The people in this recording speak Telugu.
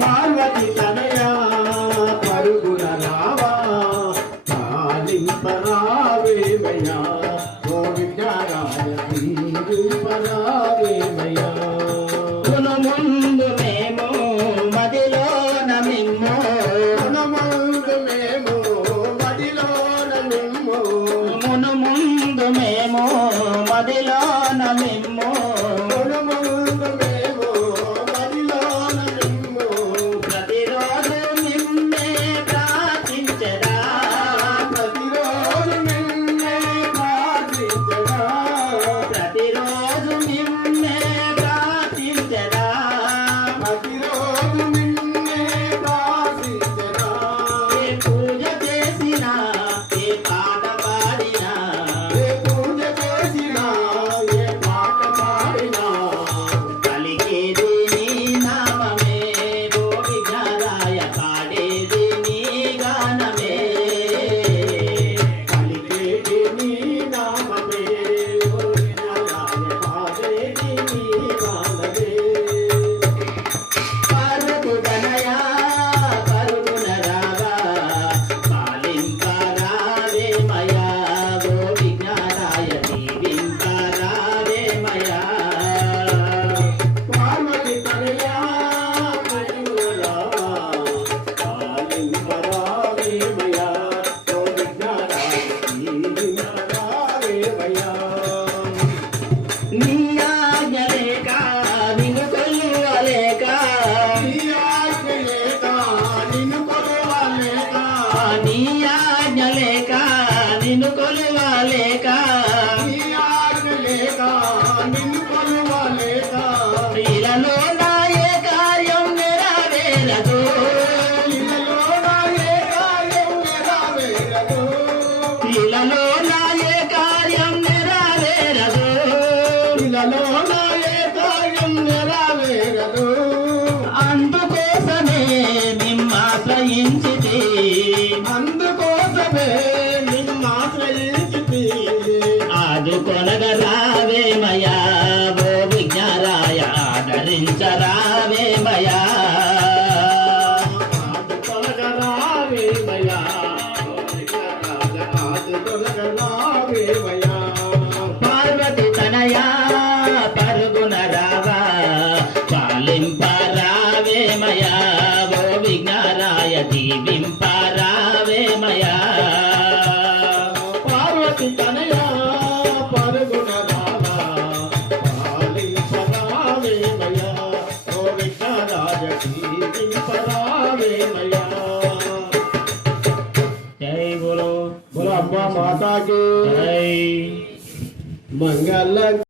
పార్వతి తనయా పరుగుల రావా పాలింపరావేమయ్యా ఓ విద్యారాయ పరావేమయ్యా ముందు మేము మదిలోన మిమ్ము ముందు మేము మదిలోన మిమ్ము ముందు మేము మదిలోన మిమ్ము ప్రతిరోజు నిన్నే ప్రార్థించరా ప్రతిరోజు నిన్నే ప్రార్థించరా ప్రతిరోజు నిన్నే ప్రార్థించరా ప్రతిరోజు నిన్నే ప్రార్థించరా ఏ పూజ చేసినా ఏ పాట పాడినా ఏ పూజ చేసినా ఏ పాట పాడినా పలికేది నీ నామమే ఓ విఘ్నరాయ పాడేది నీ గానమే పలికేటి నీ నామమే ఓ వినాయ పాడేటి నీ గానమే పార్వతి తనయా పరుగున రావా పాలింపరావేమయా ఓ విఘ్నరాయ దీవింపరావేమయా పార్వతి తనయా పరుగుల పాలింపరావేమయ్యా ఓ విఘ్నరాయ దీవింపరావేమయ్యా నీ ఆజ్ఞ లేక నిన్ను కొలువలేక నీ ఆజ్ఞ లేక నిన్ను కొలవలేక నీ ఆజ్ఞ లేక నిన్ను కొలువలేక నీ ఆజ్ఞ లేక నిన్ను కొలవలేక ఇలలో నా ఏ కార్యం నెరవేరదు ఇలలో నా ఏ కార్యం నెరవేరదు ఇలలో నా ఏ కార్యం నెరవేరదు ఇలలో నా ఏ కార్యం నెరవేరదు అందుకోసమే మిమ్మాశ్రయించితి అందుకోసమే నిన్నాశ్రయించితి ఆదుకొనగరావేమయా ఓ విఘ్నరాయ ఆదరించరావేమయా ఆదుకొనగరావేమయ్యా ఆదుకొనగరావేమయ్యా పార్వతి తనయా పరుగున రావా పాలింపరావేమయా ఓ విఘ్నరాయ దీవింపరావేమయా పార్వతి తనయా పరుగున రావా పాలింపరావేమయ్యా ఓ విఘ్నరాయ దీవింపరావేమయ్యా జై బోలో बोलो अम्बा माता की జై मंगल